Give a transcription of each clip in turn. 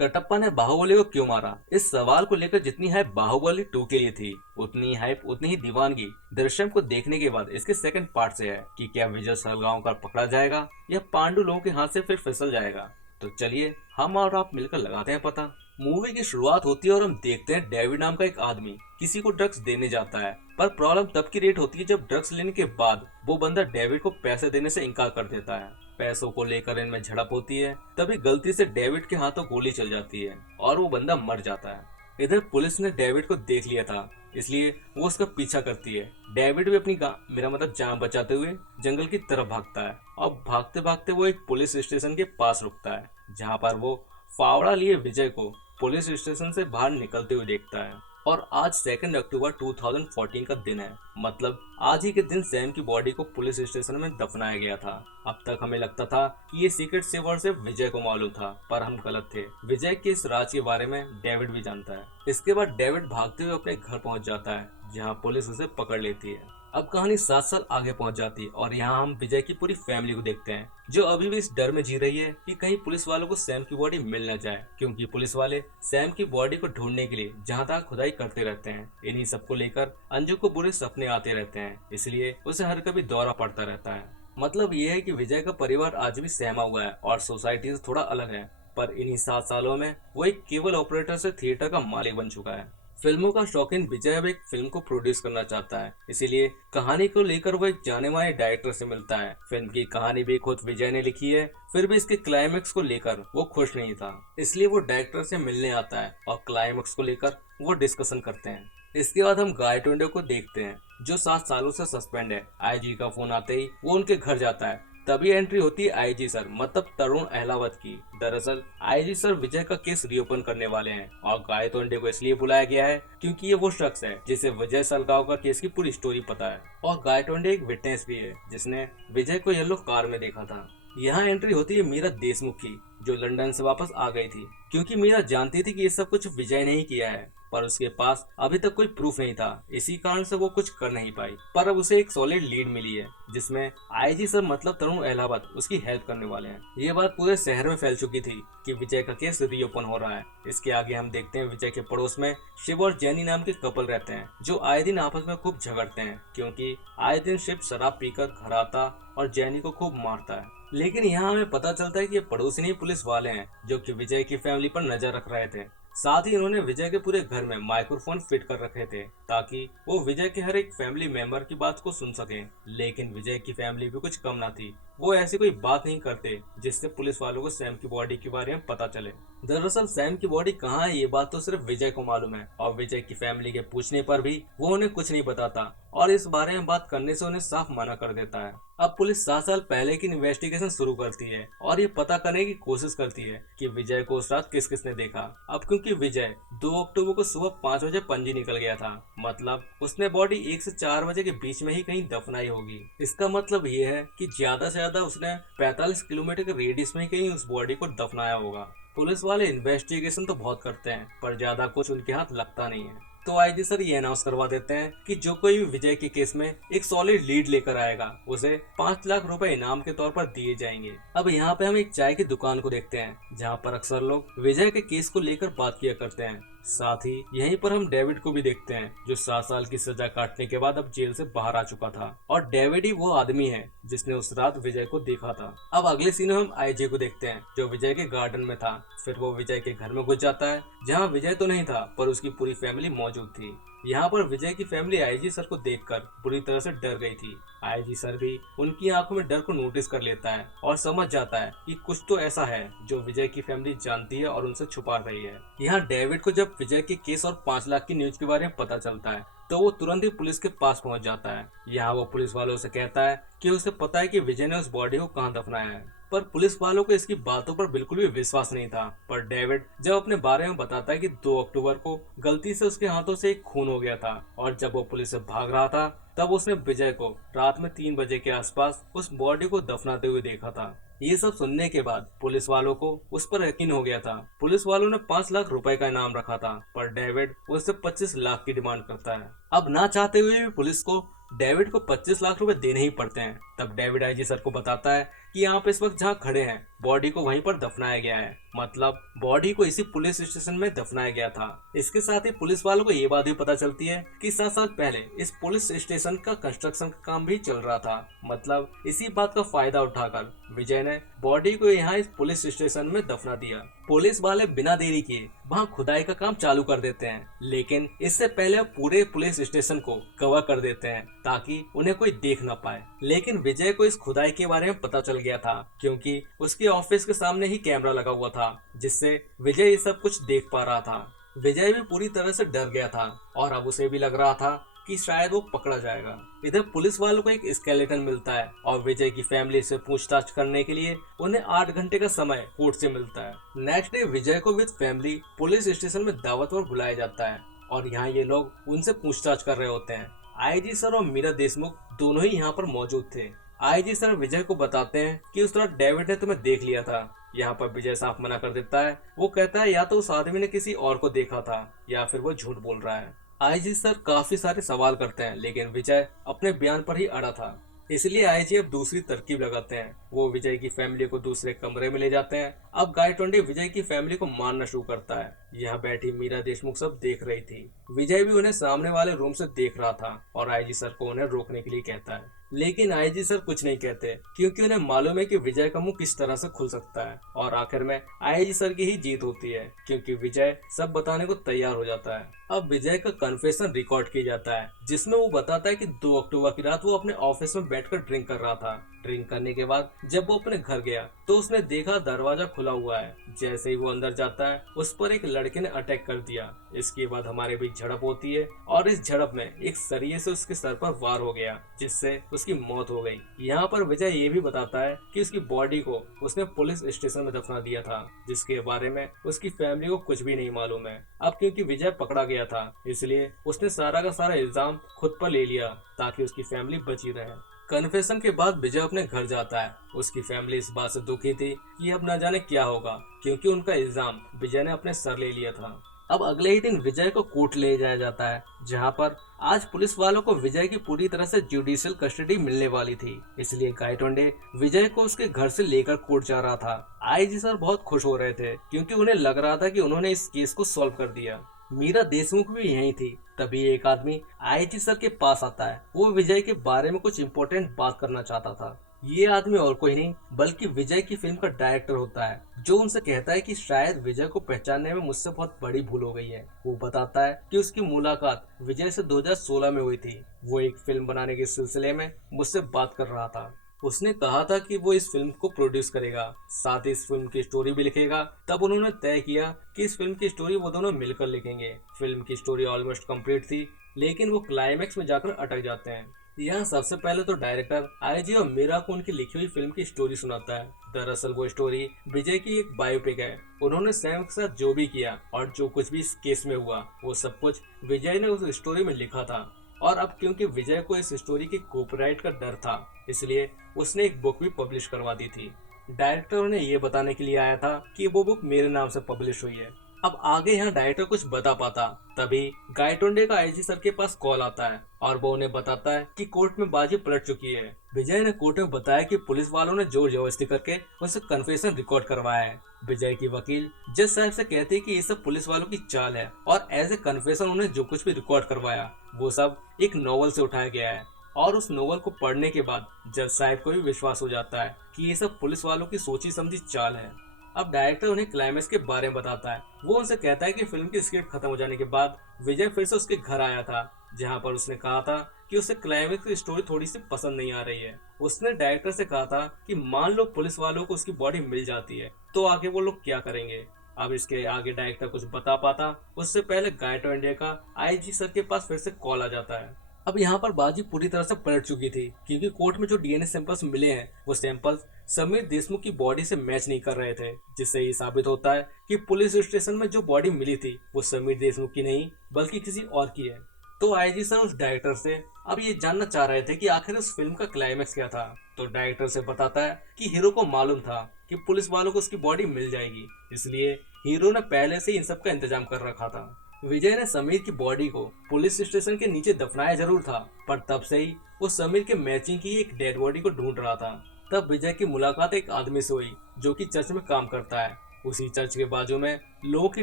कटप्पा ने बाहुबली को क्यों मारा? इस सवाल को लेकर जितनी हाइप बाहुबली 2 के लिए थी, उतनी हाइप उतनी ही दीवानगी दृश्यम को देखने के बाद इसके सेकंड पार्ट से है कि क्या विजय सलगांवकर पकड़ा जाएगा या पांडु लोगों के हाथ से फिर फिसल जाएगा। तो चलिए हम और आप मिलकर लगाते हैं पता। मूवी की शुरुआत होती है और हम देखते हैं डेविड नाम का एक आदमी किसी को ड्रग्स देने जाता है, पर प्रॉब्लम तब की रेट होती है जब ड्रग्स लेने के बाद वो बंदा डेविड को पैसे देने से इनकार कर देता है। पैसों को लेकर इनमें झड़प होती है, तभी गलती से डेविड के हाथों गोली चल जाती है और वो बंदा मर जाता है। इधर पुलिस ने डेविड को देख लिया था, इसलिए वो उसका पीछा करती है। डेविड भी अपनी मेरा मतलब जान बचाते हुए जंगल की तरफ भागता है और भागते भागते वो एक पुलिस स्टेशन के पास रुकता है, जहाँ पर वो फावड़ा लिए विजय को पुलिस स्टेशन से बाहर निकलते हुए देखता है। और आज 2 अक्टूबर 2014 का दिन है, मतलब आज ही के दिन सैम की बॉडी को पुलिस स्टेशन में दफनाया गया था। अब तक हमें लगता था कि ये सीक्रेट सिर्फ विजय को मालूम था, पर हम गलत थे। विजय के इस राज के बारे में डेविड भी जानता है। इसके बाद डेविड भागते हुए अपने घर पहुंच जाता है, जहां पुलिस उसे पकड़ लेती है। अब कहानी 7 साल आगे पहुंच जाती है और यहाँ हम विजय की पूरी फैमिली को देखते हैं, जो अभी भी इस डर में जी रही है कि कहीं पुलिस वालों को सैम की बॉडी मिल न जाए, क्योंकि पुलिस वाले सैम की बॉडी को ढूंढने के लिए जहाँ तक खुदाई करते रहते हैं। इन्हीं सबको लेकर अंजू को बुरे सपने आते रहते हैं, इसलिए उसे हर कभी दौरा पड़ता रहता है। मतलब ये है कि विजय का परिवार आज भी सहमा हुआ है और सोसाइटी से थोड़ा अलग है, पर इन्हीं 7 सालों में वो एक केबल ऑपरेटर से थिएटर का मालिक बन चुका है। फिल्मों का शौकीन विजय अब एक फिल्म को प्रोड्यूस करना चाहता है, इसीलिए कहानी को लेकर वो एक जाने माने डायरेक्टर से मिलता है। फिल्म की कहानी भी खुद विजय ने लिखी है, फिर भी इसके क्लाइमेक्स को लेकर वो खुश नहीं था, इसलिए वो डायरेक्टर से मिलने आता है और क्लाइमेक्स को लेकर वो डिस्कशन करते हैं। इसके बाद हम गाय टोंडे को देखते हैं, जो 7 सालों से सस्पेंड है। आईजी का फोन आते ही वो उनके घर जाता है, तभी एंट्री होती है आईजी सर मतलब तरुण अहलावत की। दरअसल आईजी सर विजय का केस रीओपन करने वाले हैं और गाय तोंडे को इसलिए बुलाया गया है क्योंकि ये वो शख्स है जिसे विजय सलगांवकर केस की पूरी स्टोरी पता है, और गाय तोंडे एक विटनेस भी है जिसने विजय को येलो कार में देखा था। यहाँ एंट्री होती है मीरा देशमुख की, जो लंदन से वापस आ गई थी, क्योंकि मीरा जानती थी कि ये सब कुछ विजय ने ही किया है, पर उसके पास अभी तक कोई प्रूफ नहीं था, इसी कारण से वो कुछ कर नहीं पाई। पर अब उसे एक सॉलिड लीड मिली है, जिसमें आईजी सर मतलब तरुण अहलावत उसकी हेल्प करने वाले हैं। ये बात पूरे शहर में फैल चुकी थी कि विजय का केस रीओपन हो रहा है। इसके आगे हम देखते हैं विजय के पड़ोस में शिव और जैनी नाम के कपल रहते हैं, जो आए दिन आपस में खूब झगड़ते हैं, क्योंकि आए दिन शिव शराब पीकर घर आता और जैनी को खूब मारता है। लेकिन यहाँ हमें पता चलता है कि ये पड़ोसी नहीं पुलिस वाले हैं, जो कि विजय की फैमिली पर नजर रख रहे थे। साथ ही इन्होंने विजय के पूरे घर में माइक्रोफोन फिट कर रखे थे, ताकि वो विजय के हर एक फैमिली मेंबर की बात को सुन सकें। लेकिन विजय की फैमिली भी कुछ कम ना थी, वो ऐसी कोई बात नहीं करते जिससे पुलिस वालों को सैम की बॉडी के बारे में पता चले। दरअसल सैम की बॉडी कहाँ है ये बात तो सिर्फ विजय को मालूम है, और विजय की फैमिली के पूछने पर भी वो उन्हें कुछ नहीं बताता और इस बारे में बात करने से उन्हें साफ मना कर देता है। अब पुलिस 7 साल पहले की इन्वेस्टिगेशन शुरू करती है और ये पता करने की कोशिश करती है कि विजय को उस रात किस किसने देखा। अब क्योंकि विजय 2 अक्टूबर को सुबह 5 बजे पणजी निकल गया था, मतलब उसने बॉडी 1 से 4 बजे के बीच में ही कहीं दफनाई होगी। इसका मतलब ये है कि ज्यादा से ज्यादा उसने 45 किलोमीटर के रेडियस में ही कहीं उस बॉडी को दफनाया होगा। पुलिस वाले इन्वेस्टिगेशन तो बहुत करते हैं, पर ज्यादा कुछ उनके हाथ लगता नहीं है। तो आईजी सर ये अनाउंस करवा देते हैं कि जो कोई भी विजय के केस में एक सॉलिड लीड लेकर आएगा, उसे 5 लाख रुपए इनाम के तौर पर दिए जाएंगे। अब यहाँ पे हम एक चाय की दुकान को देखते हैं, जहाँ पर अक्सर लोग विजय के केस को लेकर बात किया करते हैं। साथ ही यहीं पर हम डेविड को भी देखते हैं, जो 7 साल की सजा काटने के बाद अब जेल से बाहर आ चुका था, और डेविड ही वो आदमी है जिसने उस रात विजय को देखा था। अब अगले सीन में हम आईजे को देखते हैं, जो विजय के गार्डन में था। फिर वो विजय के घर में घुस जाता है, जहाँ विजय तो नहीं था पर उसकी पूरी फैमिली मौजूद थी। यहाँ पर विजय की फैमिली आईजी सर को देखकर बुरी तरह से डर गई थी। आईजी सर भी उनकी आंखों में डर को नोटिस कर लेता है और समझ जाता है कि कुछ तो ऐसा है जो विजय की फैमिली जानती है और उनसे छुपा रही है। यहाँ डेविड को जब विजय के केस और 5 लाख की न्यूज के बारे में पता चलता है, तो वो तुरंत ही पुलिस के पास पहुंच जाता है। यहाँ वो पुलिस वालों से कहता है कि उसे पता है कि विजय ने उस बॉडी को कहाँ दफनाया है, पर पुलिस वालों को इसकी बातों पर बिल्कुल भी विश्वास नहीं था। पर डेविड जब अपने बारे में बताता है कि 2 अक्टूबर को गलती से उसके हाथों से एक खून हो गया था, और जब वो पुलिस से भाग रहा था तब उसने विजय को रात में 3 बजे के आसपास उस बॉडी को दफनाते हुए देखा था। ये सब सुनने के बाद पुलिस वालों को उस पर यकीन हो गया था। पुलिस वालों ने 5 लाख रुपए का इनाम रखा था, पर डेविड उससे 25 लाख की डिमांड करता है। अब ना चाहते हुए भी पुलिस को डेविड को 25 लाख रुपए देने ही पड़ते हैं। तब डेविड आईजी सर को बताता है कि यहाँ पे इस वक्त जहाँ खड़े हैं बॉडी को वहीं पर दफनाया गया है, मतलब बॉडी को इसी पुलिस स्टेशन में दफनाया गया था। इसके साथ ही पुलिस वालों को ये बात भी पता चलती है कि 7 साल पहले इस पुलिस स्टेशन का कंस्ट्रक्शन का काम भी चल रहा था, मतलब इसी बात का फायदा उठाकर विजय ने बॉडी को यहाँ इस पुलिस स्टेशन में दफना दिया। पुलिस वाले बिना देरी किए वहाँ खुदाई का काम चालू कर देते हैं, लेकिन इससे पहले वो पूरे पुलिस स्टेशन को कवर कर देते हैं ताकि उन्हें कोई देख न पाए। लेकिन विजय को इस खुदाई के बारे में पता चल गया था, क्योंकि उसके ऑफिस के सामने ही कैमरा लगा हुआ था, जिससे विजय ये सब कुछ देख पा रहा था। विजय भी पूरी तरह से डर गया था और अब उसे भी लग रहा था कि शायद वो पकड़ा जाएगा। इधर पुलिस वालों को एक स्केलेटन मिलता है और विजय की फैमिली से पूछताछ करने के लिए उन्हें 8 घंटे का समय कोर्ट से मिलता है। नेक्स्ट डे विजय को विद फैमिली पुलिस स्टेशन में दावत पर बुलाया जाता है और यहाँ ये लोग उनसे पूछताछ कर रहे होते हैं। आईजी सर और मीरा देशमुख दोनों ही यहाँ पर मौजूद थे। आईजी सर विजय को बताते हैं कि उस तरह डेविड ने तुम्हें देख लिया था। यहाँ पर विजय साफ मना कर देता है। वो कहता है या तो उस आदमी ने किसी और को देखा था या फिर वो झूठ बोल रहा है। आईजी सर काफी सारे सवाल करते हैं, लेकिन विजय अपने बयान पर ही अड़ा था, इसलिए आईजी अब दूसरी तरकीब लगाते हैं। वो विजय की फैमिली को दूसरे कमरे में ले जाते हैं। अब गाय टोंडे विजय की फैमिली को मारना शुरू करता है। यहाँ बैठी मीरा देशमुख सब देख रही थी। विजय भी उन्हें सामने वाले रूम से देख रहा था और आईजी सर को उन्हें रोकने के लिए कहता है, लेकिन आईजी सर कुछ नहीं कहते, क्योंकि उन्हें मालूम है कि विजय का मुंह किस तरह से खुल सकता है। और आखिर में आईजी सर की ही जीत होती है, क्योंकि विजय सब बताने को तैयार हो जाता है। अब विजय का कन्फेशन रिकॉर्ड किया जाता है, जिसमें वो बताता है कि 2 अक्टूबर की रात वो अपने ऑफिस में बैठकर ड्रिंक कर रहा था। ड्रिंक करने के बाद जब वो अपने घर गया तो उसने देखा दरवाजा खुला हुआ है। जैसे ही वो अंदर जाता है उस पर एक लड़के ने अटैक कर दिया। इसके बाद हमारे बीच झड़प होती है और इस झड़प में एक सरिये से उसके सर पर वार हो गया, जिससे उसकी मौत हो गई। यहाँ पर विजय ये भी बताता है कि उसकी बॉडी को उसने पुलिस स्टेशन में दफना दिया था, जिसके बारे में उसकी फैमिली को कुछ भी नहीं मालूम है। अब क्योंकि विजय पकड़ा गया था, इसलिए उसने सारा का सारा इल्जाम खुद पर ले लिया ताकि उसकी फैमिली बची रहे। कन्फेशन के बाद विजय अपने घर जाता है। उसकी फैमिली इस बात से दुखी थी कि अब न जाने क्या होगा, क्योंकि उनका इल्जाम विजय ने अपने सर ले लिया था। अब अगले ही दिन विजय को कोर्ट ले जाया जाता है, जहां पर आज पुलिस वालों को विजय की पूरी तरह से जुडिशियल कस्टडी मिलने वाली थी, इसलिए गायटोंडे विजय को उसके घर से लेकर कोर्ट जा रहा था। आईजी सर बहुत खुश हो रहे थे, क्योंकि उन्हें लग रहा था कि उन्होंने इस केस को सॉल्व कर दिया। मीरा देशमुख भी यहीं थी। तभी एक आदमी आईजी सर के पास आता है। वो विजय के बारे में कुछ इम्पोर्टेंट बात करना चाहता था। ये आदमी और कोई नहीं बल्कि विजय की फिल्म का डायरेक्टर होता है, जो उनसे कहता है कि शायद विजय को पहचानने में मुझसे बहुत बड़ी भूल हो गई है। वो बताता है कि उसकी मुलाकात विजय से 2016 में हुई थी। वो एक फिल्म बनाने के सिलसिले में मुझसे बात कर रहा था। उसने कहा था कि वो इस फिल्म को प्रोड्यूस करेगा, साथ ही इस फिल्म की स्टोरी भी लिखेगा। तब उन्होंने तय किया कि इस फिल्म की स्टोरी वो दोनों मिलकर लिखेंगे। फिल्म की स्टोरी ऑलमोस्ट कंप्लीट थी, लेकिन वो क्लाइमेक्स में जाकर अटक जाते हैं। यहाँ सबसे पहले तो डायरेक्टर आईजी और मीरा को उनकी लिखी हुई फिल्म की स्टोरी सुनाता है। दरअसल वो स्टोरी विजय की एक बायोपिक है। उन्होंने सैम के साथ जो भी किया और जो कुछ भी इस केस में हुआ, वो सब कुछ विजय ने उस स्टोरी में लिखा था। और अब क्योंकि विजय को इस स्टोरी के कॉपीराइट का डर था, इसलिए उसने एक बुक भी पब्लिश करवा दी थी। डायरेक्टर उन्हें ये बताने के लिए आया था कि वो बुक मेरे नाम से पब्लिश हुई है। अब आगे यहाँ डायरेक्टर कुछ बता पाता, तभी गायटोंडे का आईजी सर के पास कॉल आता है और वो उन्हें बताता है कि कोर्ट में बाजी पलट चुकी है। विजय ने कोर्ट में बताया कि पुलिस वालों ने जोर जबरदस्ती करके उनसे कन्फेशन रिकॉर्ड करवाया है। विजय की वकील जज साहब से कहती है कि ये सब पुलिस वालों की चाल है और एज ए कन्फेशन उन्हें जो कुछ भी रिकॉर्ड करवाया वो सब एक नॉवल से उठाया गया है। और उस नॉवल को पढ़ने के बाद जज साहब को भी विश्वास हो जाता है कि ये सब पुलिस वालों की सोची समझी चाल है। अब डायरेक्टर उन्हें क्लाइमेक्स के बारे में बताता है। वो उनसे कहता है कि फिल्म की स्क्रिप्ट खत्म हो जाने के बाद विजय फिर से उसके घर आया था, जहां पर उसने कहा था कि उसे क्लाइमेक्स की स्टोरी थोड़ी सी पसंद नहीं आ रही है। उसने डायरेक्टर से कहा था कि मान लो पुलिस वालों को उसकी बॉडी मिल जाती है तो आगे वो लोग क्या करेंगे। अब इसके आगे डायरेक्टर कुछ बता पाता उससे पहले गायटोंडे का आईजी सर के पास फिर से कॉल आ जाता है। अब यहाँ पर बाजी पूरी तरह से पलट चुकी थी, क्योंकि कोर्ट में जो डीएनए सैंपल्स मिले हैं वो सैंपल्स समीर देशमुख की बॉडी से मैच नहीं कर रहे थे, जिससे ये साबित होता है कि पुलिस स्टेशन में जो बॉडी मिली थी वो समीर देशमुख की नहीं बल्कि किसी और की है। तो आईजी सर उस डायरेक्टर से अब ये जानना चाह रहे थे कि आखिर उस फिल्म का क्लाइमेक्स क्या था। तो डायरेक्टर से बताता है कि हीरो को मालूम था कि पुलिस वालों को उसकी बॉडी मिल जाएगी, इसलिए हीरो ने पहले से इन सब का इंतजाम कर रखा था। विजय ने समीर की बॉडी को पुलिस स्टेशन के नीचे दफनाया जरूर था, पर तब से ही वो समीर के मैचिंग की एक डेड बॉडी को ढूंढ रहा था। तब विजय की मुलाकात एक आदमी से हुई जो कि चर्च में काम करता है। उसी चर्च के बाजू में लोगों की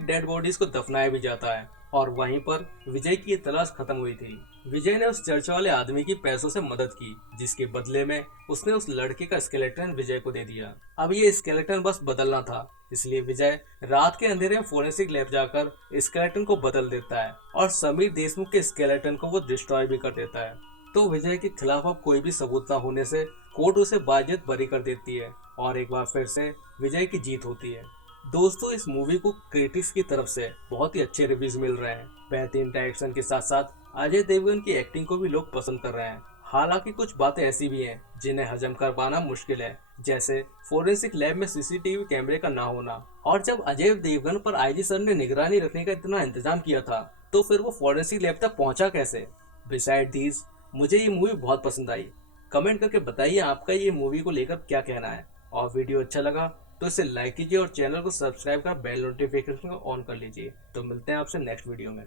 डेड बॉडीज को दफनाया भी जाता है और वहीं पर विजय की ये तलाश खत्म हुई थी। विजय ने उस चर्च वाले आदमी की पैसों से मदद की, जिसके बदले में उसने उस लड़के का स्केलेटन विजय को दे दिया। अब ये स्केलेटन बस बदलना था, इसलिए विजय रात के अंधेरे में फोरेंसिक लैब जाकर स्केलेटन को बदल देता है और समीर देशमुख के स्केलेटन को वो डिस्ट्रॉय भी कर देता है। तो विजय के खिलाफ अब कोई भी सबूत न होने से कोर्ट उसे बाजियत बरी कर देती है और एक बार फिर से विजय की जीत होती है। दोस्तों, इस मूवी को क्रिटिक्स की तरफ से बहुत ही अच्छे रिव्यूज मिल रहे हैं। बेहतरीन डायरेक्शन के साथ साथ अजय देवगन की एक्टिंग को भी लोग पसंद कर रहे हैं। हालांकि कुछ बातें ऐसी भी हैं जिन्हें हजम कर पाना मुश्किल है, जैसे फोरेंसिक लैब में सीसीटीवी कैमरे का ना होना। और जब अजय देवगन पर आईजी सर ने निगरानी रखने का इतना इंतजाम किया था, तो फिर वो फोरेंसिक लैब तक पहुंचा कैसे? बिसाइड दीज, मुझे ये मूवी बहुत पसंद आई। कमेंट करके बताइए आपका ये मूवी को लेकर क्या कहना है। और वीडियो अच्छा लगा तो इसे लाइक कीजिए और चैनल को सब्सक्राइब कर बेल नोटिफिकेशन को ऑन कर लीजिए। तो मिलते हैं आपसे नेक्स्ट वीडियो में।